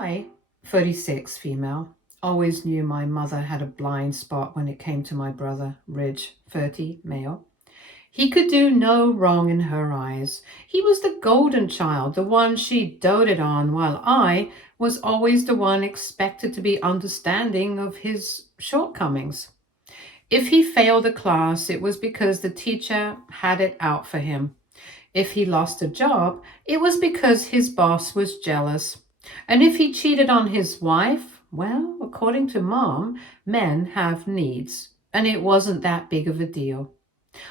I, 36 female, always knew my mother had a blind spot when it came to my brother, Ridge, 30 male. He could do no wrong in her eyes. He was the golden child, the one she doted on, while I was always the one expected to be understanding of his shortcomings. If he failed a class, it was because the teacher had it out for him. If he lost a job, it was because his boss was jealous. And if he cheated on his wife, well, according to Mom, men have needs, and it wasn't that big of a deal.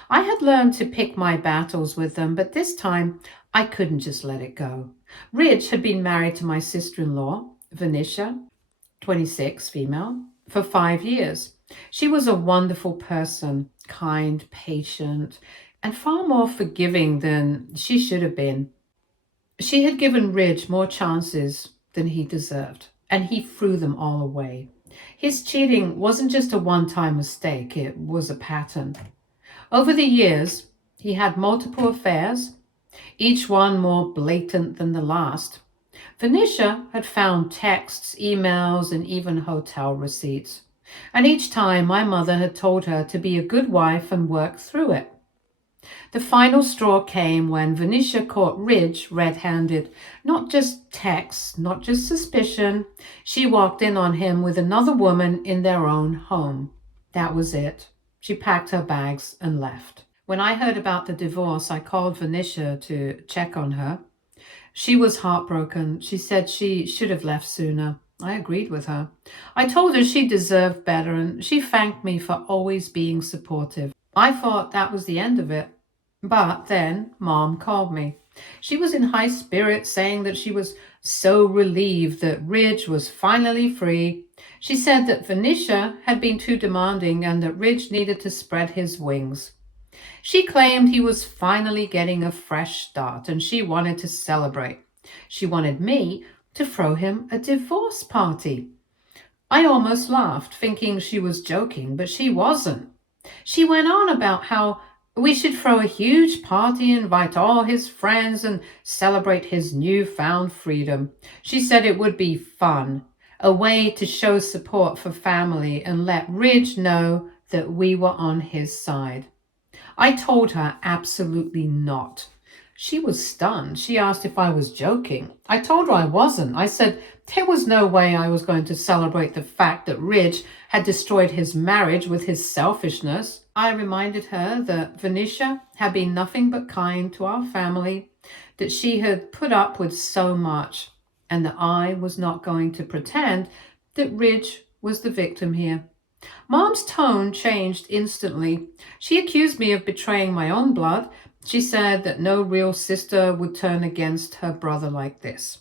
I had learned to pick my battles with them, but this time I couldn't just let it go. Ridge had been married to my sister-in-law, Venetia, 26, female, for 5 years. She was a wonderful person, kind, patient, and far more forgiving than she should have been. She had given Ridge more chances than he deserved, and he threw them all away. His cheating wasn't just a one-time mistake, it was a pattern. Over the years, he had multiple affairs, each one more blatant than the last. Venetia had found texts, emails, and even hotel receipts. And each time my mother had told her to be a good wife and work through it. The final straw came when Venetia caught Ridge red-handed. Not just texts, not just suspicion. She walked in on him with another woman in their own home. That was it. She packed her bags and left. When I heard about the divorce, I called Venetia to check on her. She was heartbroken. She said she should have left sooner. I agreed with her. I told her she deserved better, and she thanked me for always being supportive. I thought that was the end of it. But then Mom called me. She was in high spirits, saying that she was so relieved that Ridge was finally free. She said that Venetia had been too demanding and that Ridge needed to spread his wings. She claimed he was finally getting a fresh start and she wanted to celebrate. She wanted me to throw him a divorce party. I almost laughed, thinking she was joking, but she wasn't. She went on about how we should throw a huge party, invite all his friends, and celebrate his newfound freedom. She said it would be fun, a way to show support for family and let Ridge know that we were on his side. I told her absolutely not. She was stunned. She asked if I was joking. I told her I wasn't. I said there was no way I was going to celebrate the fact that Ridge had destroyed his marriage with his selfishness. I reminded her that Venetia had been nothing but kind to our family, that she had put up with so much, and that I was not going to pretend that Ridge was the victim here. Mom's tone changed instantly. She accused me of betraying my own blood. She said that no real sister would turn against her brother like this.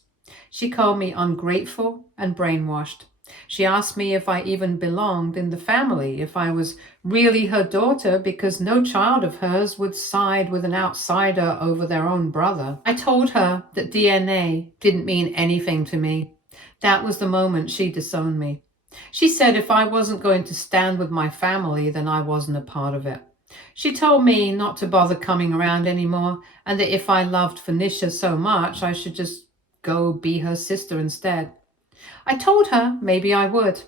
She called me ungrateful and brainwashed. She asked me if I even belonged in the family, if I was really her daughter, because no child of hers would side with an outsider over their own brother. I told her that DNA didn't mean anything to me. That was the moment she disowned me. She said if I wasn't going to stand with my family, then I wasn't a part of it. She told me not to bother coming around anymore, and that if I loved Venetia so much, I should just go be her sister instead. I told her maybe I would.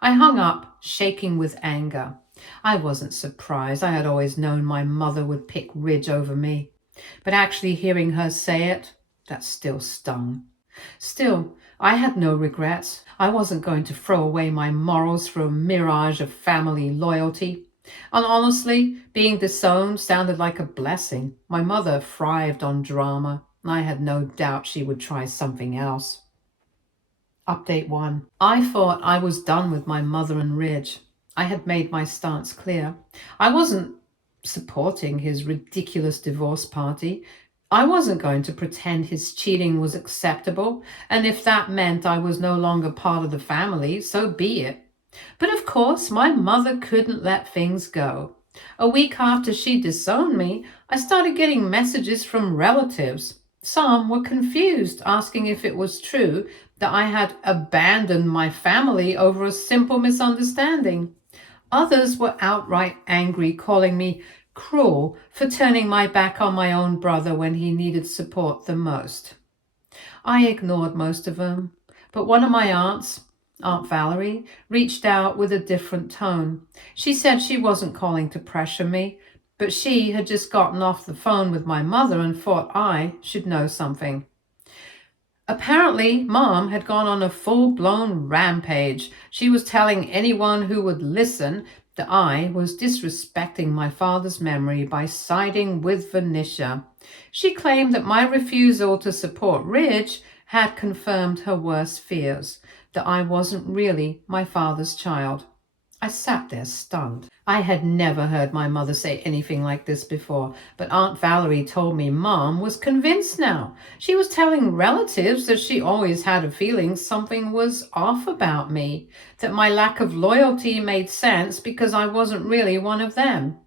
I hung up, shaking with anger. I wasn't surprised. I had always known my mother would pick Ridge over me. But actually hearing her say it, that still stung. Still, I had no regrets. I wasn't going to throw away my morals for a mirage of family loyalty. And honestly, being disowned sounded like a blessing. My mother thrived on drama, and I had no doubt she would try something else. Update 1. I thought I was done with my mother and Ridge. I had made my stance clear. I wasn't supporting his ridiculous divorce party. I wasn't going to pretend his cheating was acceptable, and if that meant I was no longer part of the family, so be it. But of course, my mother couldn't let things go. A week after she disowned me, I started getting messages from relatives. Some were confused, asking if it was true that I had abandoned my family over a simple misunderstanding. Others were outright angry, calling me cruel for turning my back on my own brother when he needed support the most. I ignored most of them. But one of my aunts, Aunt Valerie, reached out with a different tone. She said she wasn't calling to pressure me, but she had just gotten off the phone with my mother and thought I should know something. Apparently, Mom had gone on a full-blown rampage. She was telling anyone who would listen that I was disrespecting my father's memory by siding with Venetia. She claimed that my refusal to support Ridge had confirmed her worst fears, that I wasn't really my father's child. I sat there stunned. I had never heard my mother say anything like this before, but Aunt Valerie told me Mom was convinced now. She was telling relatives that she always had a feeling something was off about me, that my lack of loyalty made sense because I wasn't really one of them.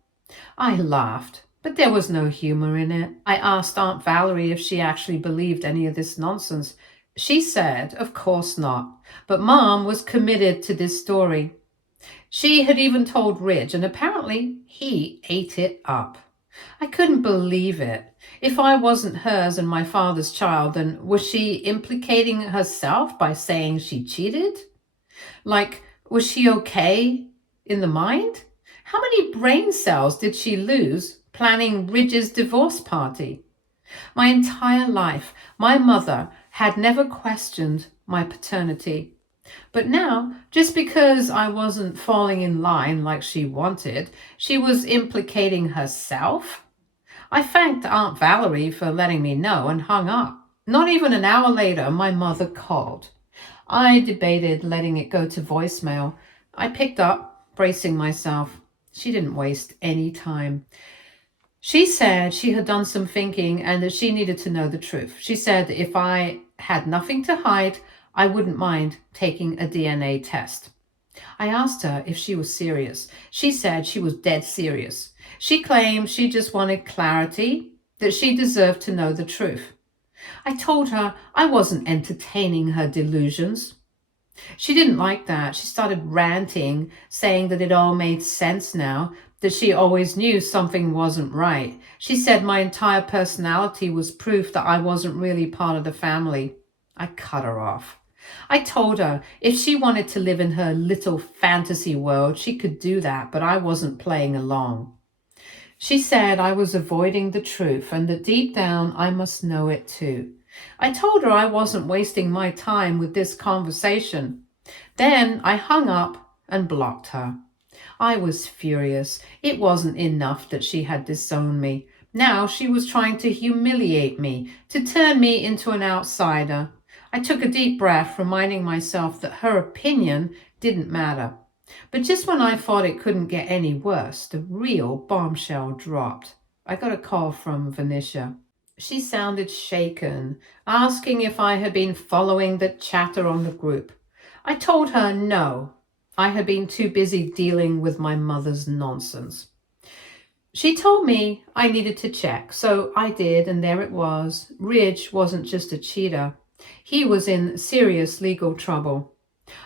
I laughed, but there was no humor in it. I asked Aunt Valerie if she actually believed any of this nonsense. She said, of course not, but Mom was committed to this story. She had even told Ridge, and apparently he ate it up. I couldn't believe it. If I wasn't hers and my father's child, then was she implicating herself by saying she cheated? Like, was she okay in the mind? How many brain cells did she lose planning Ridge's divorce party? My entire life, my mother had never questioned my paternity. But now, just because I wasn't falling in line like she wanted, she was implicating herself? I thanked Aunt Valerie for letting me know and hung up. Not even an hour later, my mother called. I debated letting it go to voicemail. I picked up, bracing myself. She didn't waste any time. She said she had done some thinking and that she needed to know the truth. She said if I had nothing to hide, I wouldn't mind taking a DNA test. I asked her if she was serious. She said she was dead serious. She claimed she just wanted clarity, that she deserved to know the truth. I told her I wasn't entertaining her delusions. She didn't like that. She started ranting, saying that it all made sense now, that she always knew something wasn't right. She said my entire personality was proof that I wasn't really part of the family. I cut her off. I told her if she wanted to live in her little fantasy world, she could do that, but I wasn't playing along. She said I was avoiding the truth and that deep down I must know it too. I told her I wasn't wasting my time with this conversation. Then I hung up and blocked her. I was furious. It wasn't enough that she had disowned me. Now she was trying to humiliate me, to turn me into an outsider. I took a deep breath, reminding myself that her opinion didn't matter. But just when I thought it couldn't get any worse, the real bombshell dropped. I got a call from Venetia. She sounded shaken, asking if I had been following the chatter on the group. I told her no. I had been too busy dealing with my mother's nonsense. She told me I needed to check, so I did, and there it was. Ridge wasn't just a cheater. He was in serious legal trouble.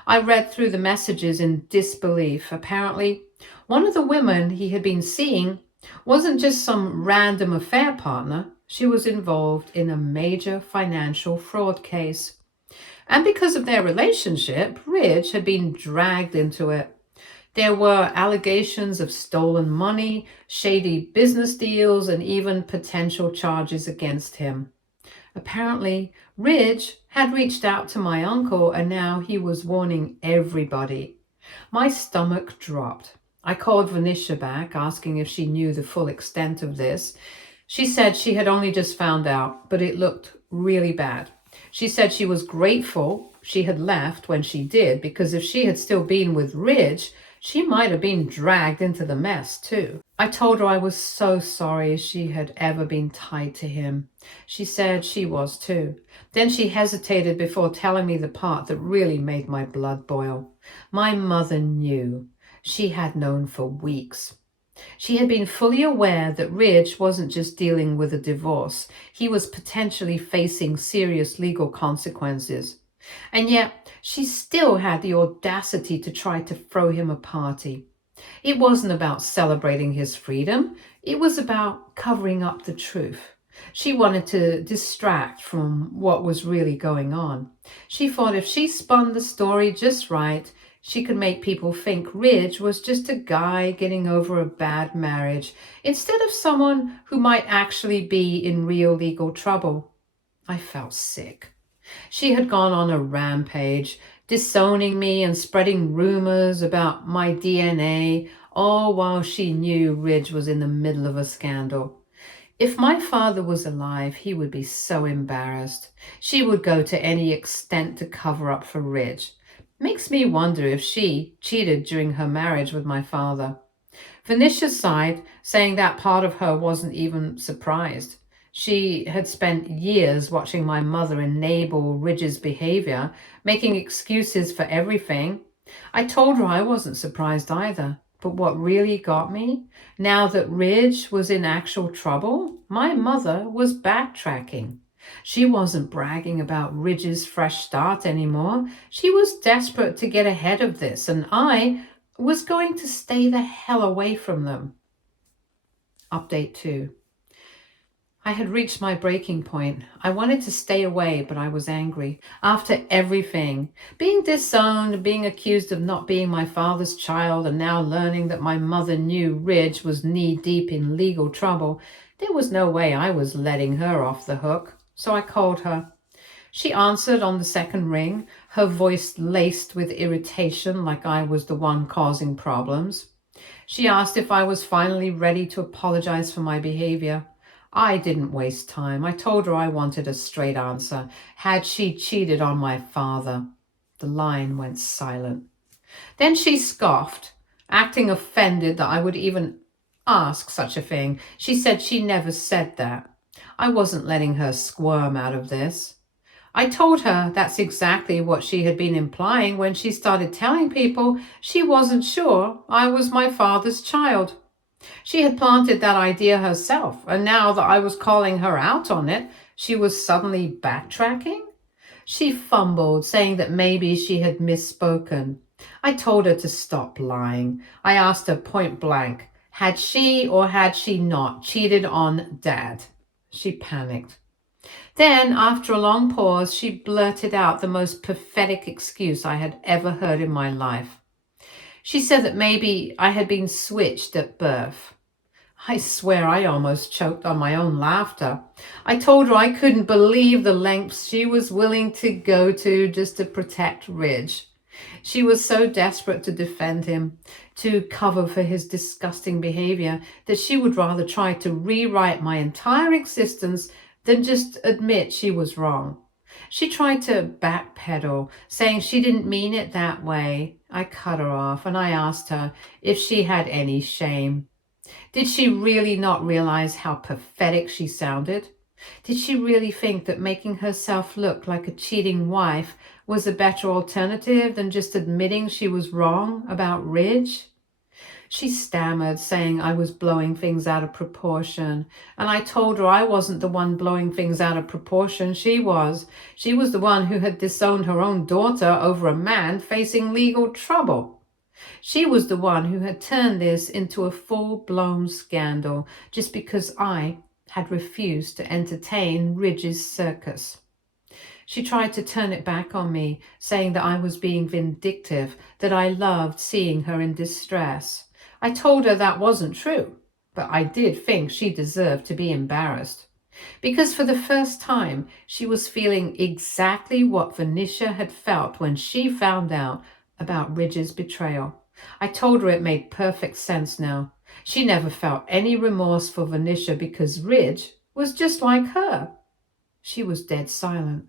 I read through the messages in disbelief. Apparently, one of the women he had been seeing wasn't just some random affair partner. She was involved in a major financial fraud case. And because of their relationship, Ridge had been dragged into it. There were allegations of stolen money, shady business deals, and even potential charges against him. Apparently, Ridge had reached out to my uncle and now he was warning everybody. My stomach dropped. I called Venetia back, asking if she knew the full extent of this. She said she had only just found out, but it looked really bad. She said she was grateful she had left when she did, because if she had still been with Ridge, she might have been dragged into the mess too. I told her I was so sorry she had ever been tied to him. She said she was too. Then she hesitated before telling me the part that really made my blood boil. My mother knew. She had known for weeks. She had been fully aware that Ridge wasn't just dealing with a divorce. He was potentially facing serious legal consequences. And yet, she still had the audacity to try to throw him a party. It wasn't about celebrating his freedom. It was about covering up the truth. She wanted to distract from what was really going on. She thought if she spun the story just right, she could make people think Ridge was just a guy getting over a bad marriage instead of someone who might actually be in real legal trouble. I felt sick. She had gone on a rampage, disowning me and spreading rumors about my DNA, all while she knew Ridge was in the middle of a scandal. If my father was alive, he would be so embarrassed. She would go to any extent to cover up for Ridge. Makes me wonder if she cheated during her marriage with my father. Venetia sighed, saying that part of her wasn't even surprised. She had spent years watching my mother enable Ridge's behavior, making excuses for everything. I told her I wasn't surprised either. But what really got me, now that Ridge was in actual trouble, my mother was backtracking. She wasn't bragging about Ridge's fresh start anymore. She was desperate to get ahead of this, and I was going to stay the hell away from them. Update 2. I had reached my breaking point. I wanted to stay away, but I was angry. After everything, being disowned, being accused of not being my father's child, and now learning that my mother knew Ridge was knee-deep in legal trouble, there was no way I was letting her off the hook. So I called her. She answered on the second ring, her voice laced with irritation like I was the one causing problems. She asked if I was finally ready to apologize for my behavior. I didn't waste time. I told her I wanted a straight answer. Had she cheated on my father? The line went silent. Then she scoffed, acting offended that I would even ask such a thing. She said she never said that. I wasn't letting her squirm out of this. I told her that's exactly what she had been implying when she started telling people she wasn't sure I was my father's child. She had planted that idea herself, and now that I was calling her out on it, she was suddenly backtracking? She fumbled, saying that maybe she had misspoken. I told her to stop lying. I asked her point blank, had she or had she not cheated on Dad? She panicked. Then, after a long pause, she blurted out the most pathetic excuse I had ever heard in my life. She said that maybe I had been switched at birth. I swear I almost choked on my own laughter. I told her I couldn't believe the lengths she was willing to go to just to protect Ridge. She was so desperate to defend him, to cover for his disgusting behavior, that she would rather try to rewrite my entire existence than just admit she was wrong. She tried to backpedal, saying she didn't mean it that way. I cut her off and I asked her if she had any shame. Did she really not realize how pathetic she sounded? Did she really think that making herself look like a cheating wife was a better alternative than just admitting she was wrong about Ridge? She stammered, saying I was blowing things out of proportion, and I told her I wasn't the one blowing things out of proportion. She was. She was the one who had disowned her own daughter over a man facing legal trouble. She was the one who had turned this into a full-blown scandal just because I had refused to entertain Ridge's circus. She tried to turn it back on me, saying that I was being vindictive, that I loved seeing her in distress. I told her that wasn't true, but I did think she deserved to be embarrassed. Because for the first time, she was feeling exactly what Venetia had felt when she found out about Ridge's betrayal. I told her it made perfect sense now. She never felt any remorse for Venetia because Ridge was just like her. She was dead silent.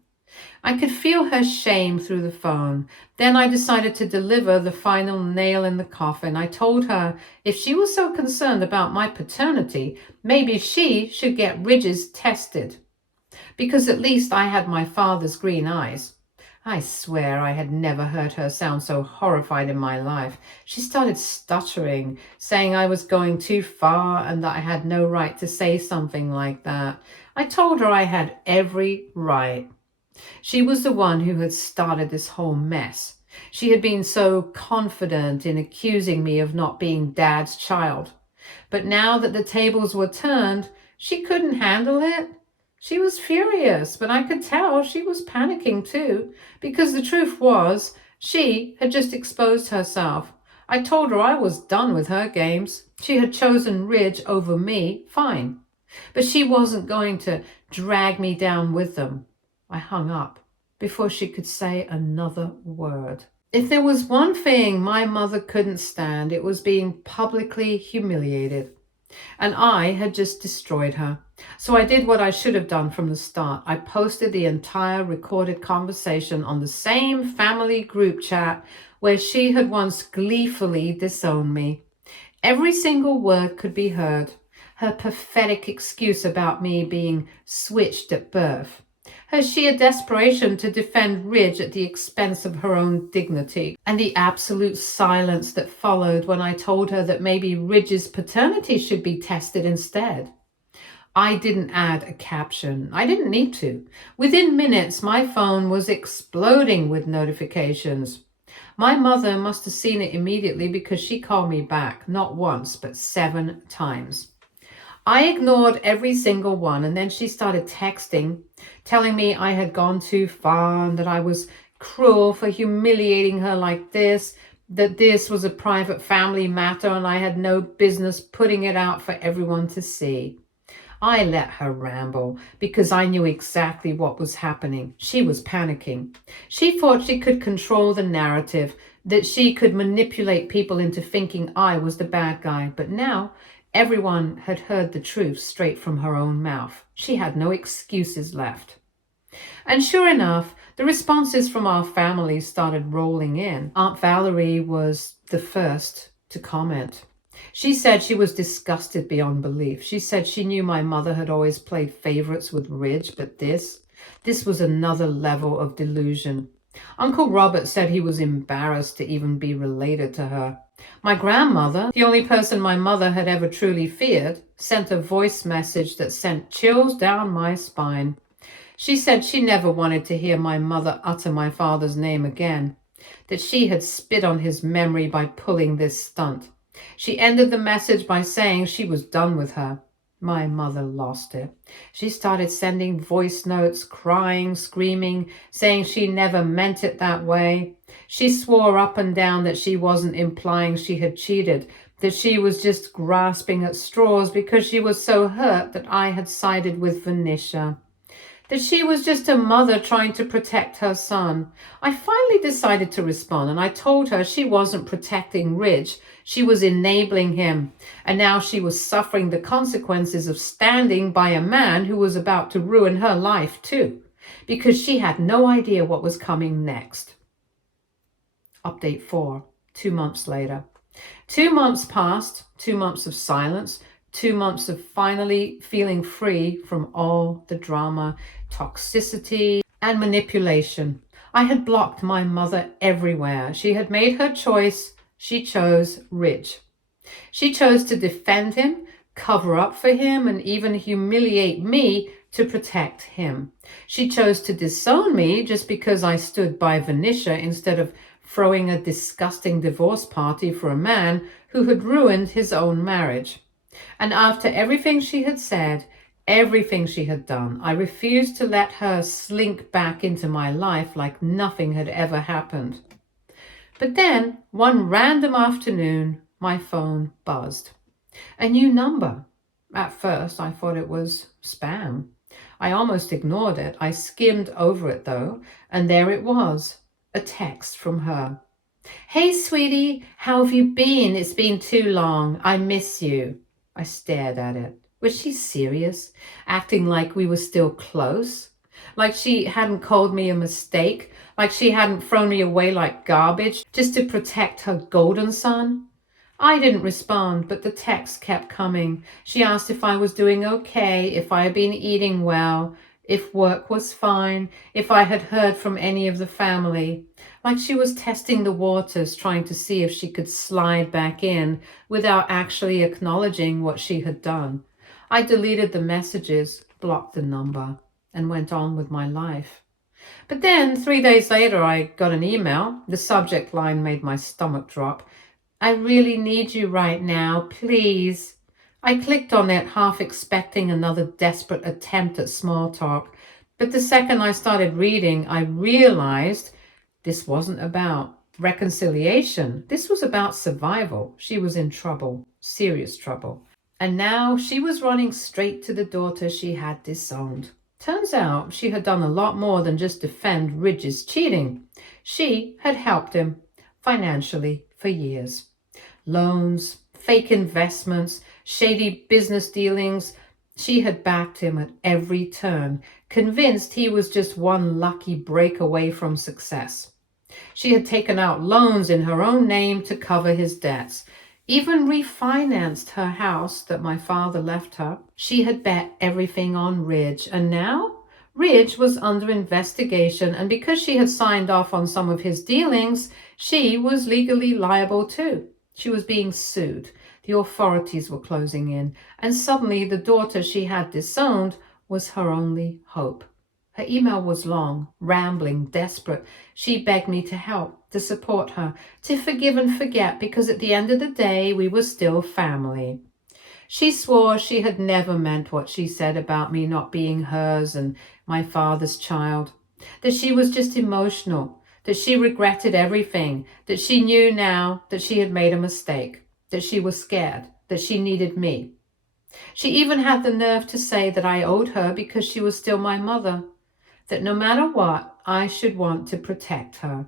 I could feel her shame through the phone. Then I decided to deliver the final nail in the coffin. I told her if she was so concerned about my paternity, maybe she should get Ridge's tested. Because at least I had my father's green eyes. I swear I had never heard her sound so horrified in my life. She started stuttering, saying I was going too far and that I had no right to say something like that. I told her I had every right. She was the one who had started this whole mess. She had been so confident in accusing me of not being Dad's child. But now that the tables were turned, she couldn't handle it. She was furious, but I could tell she was panicking too, because the truth was, she had just exposed herself. I told her I was done with her games. She had chosen Ridge over me, fine. But she wasn't going to drag me down with them. I hung up before she could say another word. If there was one thing my mother couldn't stand, it was being publicly humiliated. And I had just destroyed her. So I did what I should have done from the start. I posted the entire recorded conversation on the same family group chat where she had once gleefully disowned me. Every single word could be heard. Her pathetic excuse about me being switched at birth. Her sheer desperation to defend Ridge at the expense of her own dignity, and the absolute silence that followed when I told her that maybe Ridge's paternity should be tested instead. I didn't add a caption. I didn't need to. Within minutes, my phone was exploding with notifications. My mother must have seen it immediately because she called me back, not once, but 7 times. I ignored every single one, and then she started texting, telling me I had gone too far and that I was cruel for humiliating her like this, that this was a private family matter and I had no business putting it out for everyone to see. I let her ramble because I knew exactly what was happening. She was panicking. She thought she could control the narrative, that she could manipulate people into thinking I was the bad guy. But now everyone had heard the truth straight from her own mouth. She had no excuses left. And sure enough, the responses from our family started rolling in. Aunt Valerie was the first to comment. She said she was disgusted beyond belief. She said she knew my mother had always played favorites with Ridge, but this was another level of delusion. Uncle Robert said he was embarrassed to even be related to her. My grandmother, the only person my mother had ever truly feared, sent a voice message that sent chills down my spine. She said she never wanted to hear my mother utter my father's name again, that she had spit on his memory by pulling this stunt. She ended the message by saying she was done with her. My mother lost it. She started sending voice notes, crying, screaming, saying she never meant it that way. She swore up and down that she wasn't implying she had cheated, that she was just grasping at straws because she was so hurt that I had sided with Venetia, that she was just a mother trying to protect her son. I finally decided to respond, and I told her she wasn't protecting Ridge. She was enabling him, and now she was suffering the consequences of standing by a man who was about to ruin her life too, because she had no idea what was coming next. Update 4, 2 months later. 2 months passed, 2 months of silence, 2 months of finally feeling free from all the drama, toxicity, and manipulation. I had blocked my mother everywhere. She had made her choice. She chose Ridge. She chose to defend him, cover up for him, and even humiliate me to protect him. She chose to disown me just because I stood by Venetia instead of throwing a disgusting divorce party for a man who had ruined his own marriage. And after everything she had said, everything she had done, I refused to let her slink back into my life like nothing had ever happened. But then, one random afternoon, my phone buzzed. A new number. At first, I thought it was spam. I almost ignored it. I skimmed over it, though, and there it was, a text from her. "Hey, sweetie, how have you been? It's been too long. I miss you." I stared at it. Was she serious? Acting like we were still close? Like she hadn't called me a mistake? Like she hadn't thrown me away like garbage just to protect her golden son? I didn't respond, but the text kept coming. She asked if I was doing okay, if I had been eating well, if work was fine, if I had heard from any of the family. Like she was testing the waters, trying to see if she could slide back in without actually acknowledging what she had done. I deleted the messages, blocked the number, and went on with my life. But then, 3 days later, I got an email. The subject line made my stomach drop. "I really need you right now, please." I clicked on it, half expecting another desperate attempt at small talk. But the second I started reading, I realized this wasn't about reconciliation. This was about survival. She was in trouble, serious trouble. And now she was running straight to the daughter she had disowned. Turns out she had done a lot more than just defend Ridge's cheating. She had helped him financially for years. Loans, fake investments, shady business dealings. She had backed him at every turn, convinced he was just one lucky break away from success. She had taken out loans in her own name to cover his debts, even refinanced her house that my father left her. She had bet everything on Ridge, and now Ridge was under investigation, and because she had signed off on some of his dealings, she was legally liable too. She was being sued. The authorities were closing in, and suddenly the daughter she had disowned was her only hope. Her email was long, rambling, desperate. She begged me to help, to support her, to forgive and forget, because at the end of the day, we were still family. She swore she had never meant what she said about me not being hers and my father's child, that she was just emotional, that she regretted everything, that she knew now that she had made a mistake, that she was scared, that she needed me. She even had the nerve to say that I owed her because she was still my mother, that no matter what, I should want to protect her,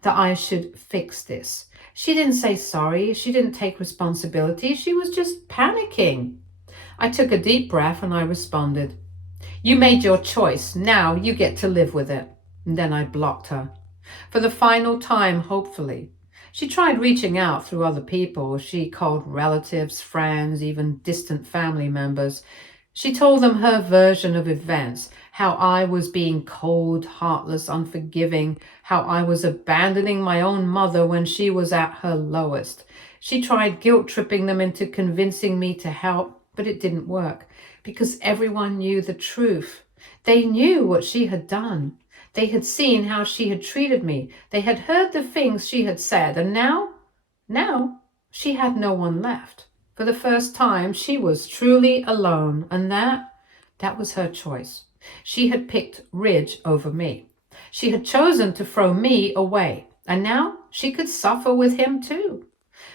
that I should fix this. She didn't say sorry. She didn't take responsibility. She was just panicking. I took a deep breath and I responded, "You made your choice. Now you get to live with it." And then I blocked her. For the final time, hopefully. She tried reaching out through other people. She called relatives, friends, even distant family members. She told them her version of events, how I was being cold, heartless, unforgiving, how I was abandoning my own mother when she was at her lowest. She tried guilt-tripping them into convincing me to help, but it didn't work because everyone knew the truth. They knew what she had done. They had seen how she had treated me. They had heard the things she had said, and now she had no one left. For the first time, she was truly alone, and that was her choice. She had picked Ridge over me. She had chosen to throw me away, and now she could suffer with him too,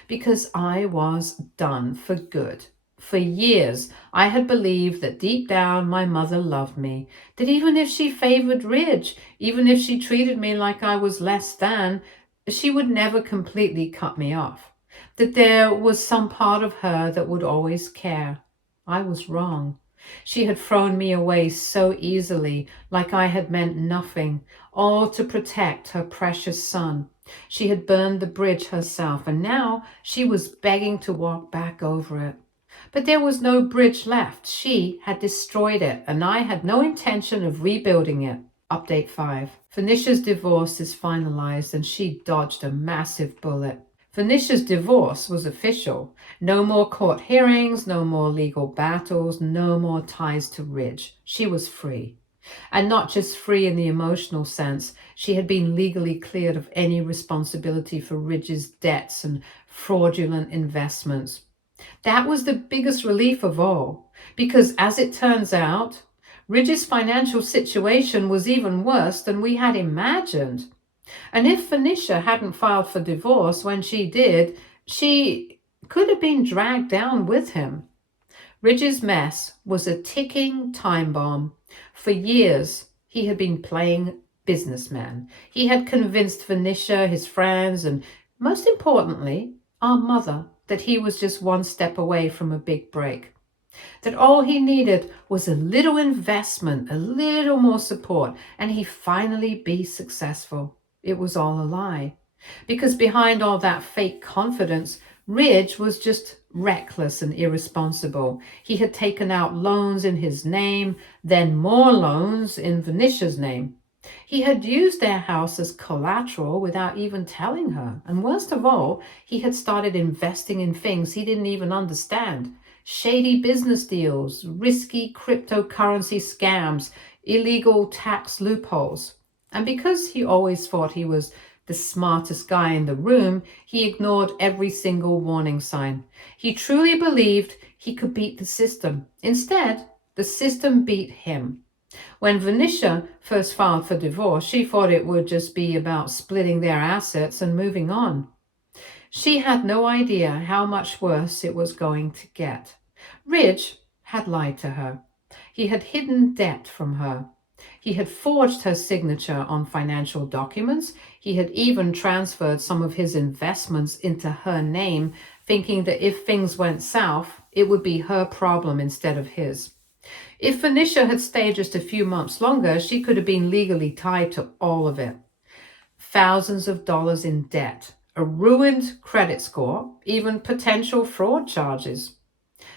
because I was done for good. For years, I had believed that deep down my mother loved me, that even if she favored Ridge, even if she treated me like I was less than, she would never completely cut me off, that there was some part of her that would always care. I was wrong. She had thrown me away so easily, like I had meant nothing, all to protect her precious son. She had burned the bridge herself, and now she was begging to walk back over it. But there was no bridge left. She had destroyed it, and I had no intention of rebuilding it. Update 5. Phoenicia's divorce is finalized, and she dodged a massive bullet. Phoenicia's divorce was official. No more court hearings, no more legal battles, no more ties to Ridge. She was free. And not just free in the emotional sense. She had been legally cleared of any responsibility for Ridge's debts and fraudulent investments. That was the biggest relief of all, because as it turns out, Ridge's financial situation was even worse than we had imagined. And if Phoenicia hadn't filed for divorce when she did, she could have been dragged down with him. Ridge's mess was a ticking time bomb. For years, he had been playing businessman. He had convinced Phoenicia, his friends, and most importantly, our mother, that he was just one step away from a big break. That all he needed was a little investment, a little more support, and he'd finally be successful. It was all a lie. Because behind all that fake confidence, Ridge was just reckless and irresponsible. He had taken out loans in his name, then more loans in Phoenicia's name. He had used their house as collateral without even telling her. And worst of all, he had started investing in things he didn't even understand. Shady business deals, risky cryptocurrency scams, illegal tax loopholes. And because he always thought he was The smartest guy in the room, he ignored every single warning sign. He truly believed he could beat the system. Instead, the system beat him. When Venetia first filed for divorce, she thought it would just be about splitting their assets and moving on. She had no idea how much worse it was going to get. Ridge had lied to her. He had hidden debt from her. He had forged her signature on financial documents. He had even transferred some of his investments into her name, thinking that if things went south, it would be her problem instead of his. If Venetia had stayed just a few months longer, she could have been legally tied to all of it. Thousands of dollars in debt, a ruined credit score, even potential fraud charges.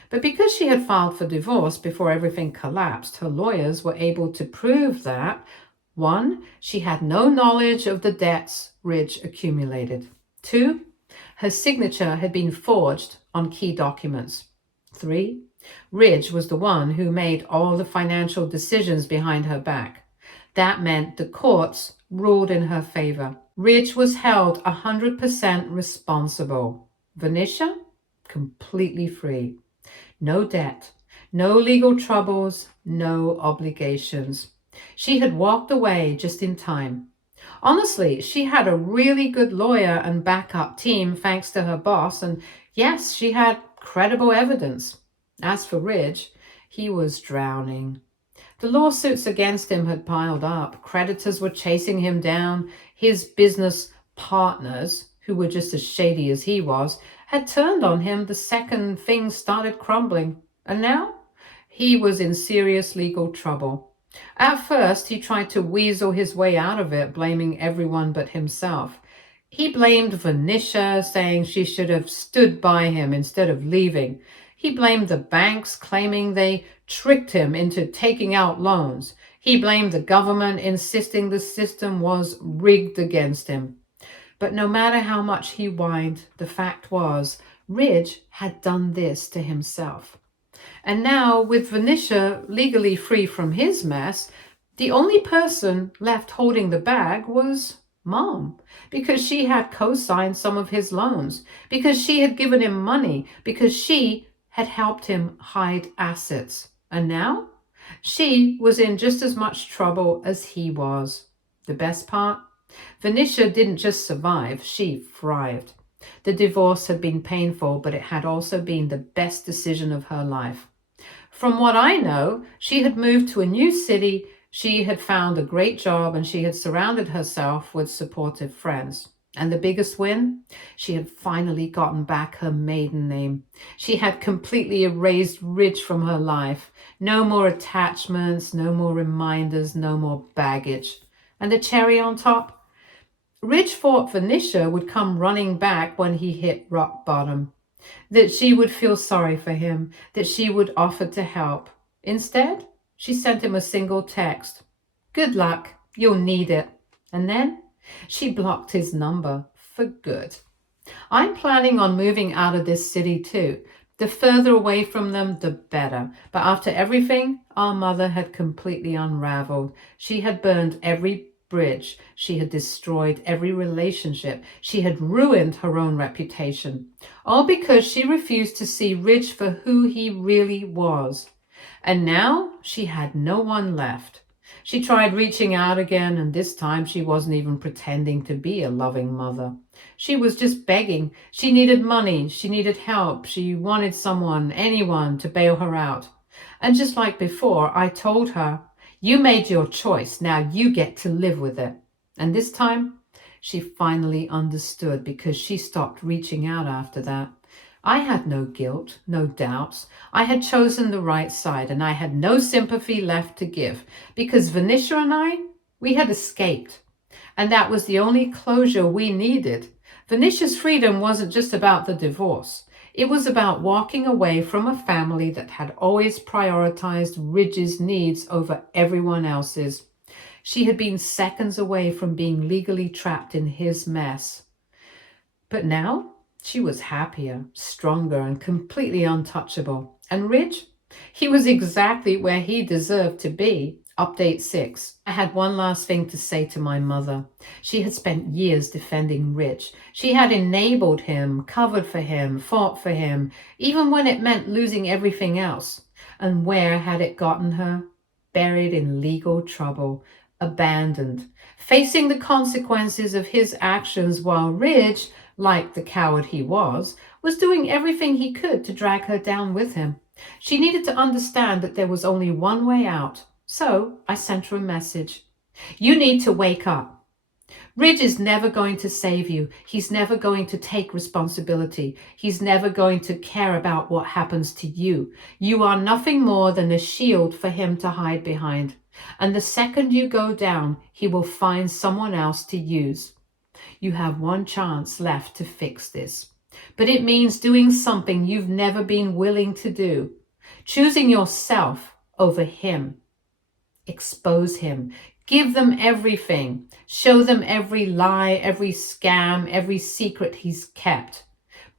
But because she had filed for divorce before everything collapsed, her lawyers were able to prove that 1. She had no knowledge of the debts Ridge accumulated. 2. Her signature had been forged on key documents. 3. Ridge was the one who made all the financial decisions behind her back. That meant the courts ruled in her favor. Ridge was held 100% responsible. Venetia, completely free. No debt, no legal troubles, no obligations. She had walked away just in time. Honestly, she had a really good lawyer and backup team thanks to her boss, and yes, she had credible evidence. As for Ridge, he was drowning. The lawsuits against him had piled up. Creditors were chasing him down. His business partners, who were just as shady as he was, had turned on him the second things started crumbling. And now he was in serious legal trouble. At first, he tried to weasel his way out of it, blaming everyone but himself. He blamed Venetia, saying she should have stood by him instead of leaving. He blamed the banks, claiming they tricked him into taking out loans. He blamed the government, insisting the system was rigged against him. But no matter how much he whined, the fact was, Ridge had done this to himself. And now, with Venetia legally free from his mess, the only person left holding the bag was Mom, because she had co-signed some of his loans, because she had given him money, because she had helped him hide assets. And now, she was in just as much trouble as he was. The best part? Venetia didn't just survive, she thrived. The divorce had been painful, but it had also been the best decision of her life. From what I know, she had moved to a new city, she had found a great job, and she had surrounded herself with supportive friends. And the biggest win? She had finally gotten back her maiden name. She had completely erased Ridge from her life. No more attachments, no more reminders, no more baggage. And the cherry on top? Ridge thought Venetia would come running back when he hit rock bottom, that she would feel sorry for him, that she would offer to help. Instead, she sent him a single text. Good luck, you'll need it. And then she blocked his number for good. I'm planning on moving out of this city too. The further away from them, the better. But after everything, our mother had completely unraveled. She had burned every bridge. She had destroyed every relationship. She had ruined her own reputation. All because she refused to see Ridge for who he really was. And now she had no one left. She tried reaching out again, and this time she wasn't even pretending to be a loving mother. She was just begging. She needed money. She needed help. She wanted someone, anyone, to bail her out. And just like before, I told her, you made your choice. Now you get to live with it. And this time, she finally understood because she stopped reaching out after that. I had no guilt, no doubts. I had chosen the right side, and I had no sympathy left to give because Venetia and we had escaped. And that was the only closure we needed. Venetia's freedom wasn't just about the divorce. It was about walking away from a family that had always prioritized Ridge's needs over everyone else's. She had been seconds away from being legally trapped in his mess. But now she was happier, stronger, and completely untouchable. And Ridge? He was exactly where he deserved to be, Update 6. I had one last thing to say to my mother. She had spent years defending Rich. She had enabled him, covered for him, fought for him, even when it meant losing everything else. And where had it gotten her? Buried in legal trouble, abandoned, facing the consequences of his actions while Ridge, like the coward he was doing everything he could to drag her down with him. She needed to understand that there was only one way out. So I sent her a message. You need to wake up. Ridge is never going to save you. He's never going to take responsibility. He's never going to care about what happens to you. You are nothing more than a shield for him to hide behind. And the second you go down, he will find someone else to use. You have one chance left to fix this. But it means doing something you've never been willing to do. Choosing yourself over him. Expose him. Give them everything. Show them every lie, every scam, every secret he's kept.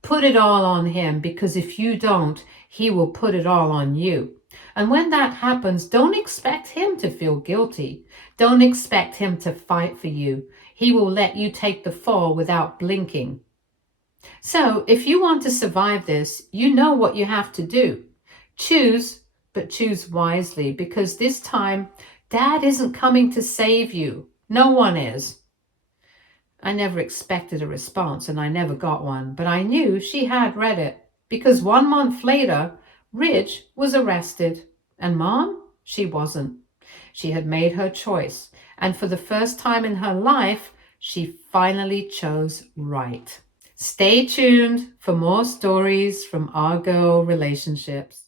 Put it all on him, because if you don't, he will put it all on you. And when that happens, don't expect him to feel guilty. Don't expect him to fight for you. He will let you take the fall without blinking. So if you want to survive this, you know what you have to do. Choose, but choose wisely, because this time, Dad isn't coming to save you. No one is. I never expected a response, and I never got one, but I knew she had read it, because 1 month later, Ridge was arrested, and Mom, she wasn't. She had made her choice, and for the first time in her life, she finally chose right. Stay tuned for more stories from our girl relationships.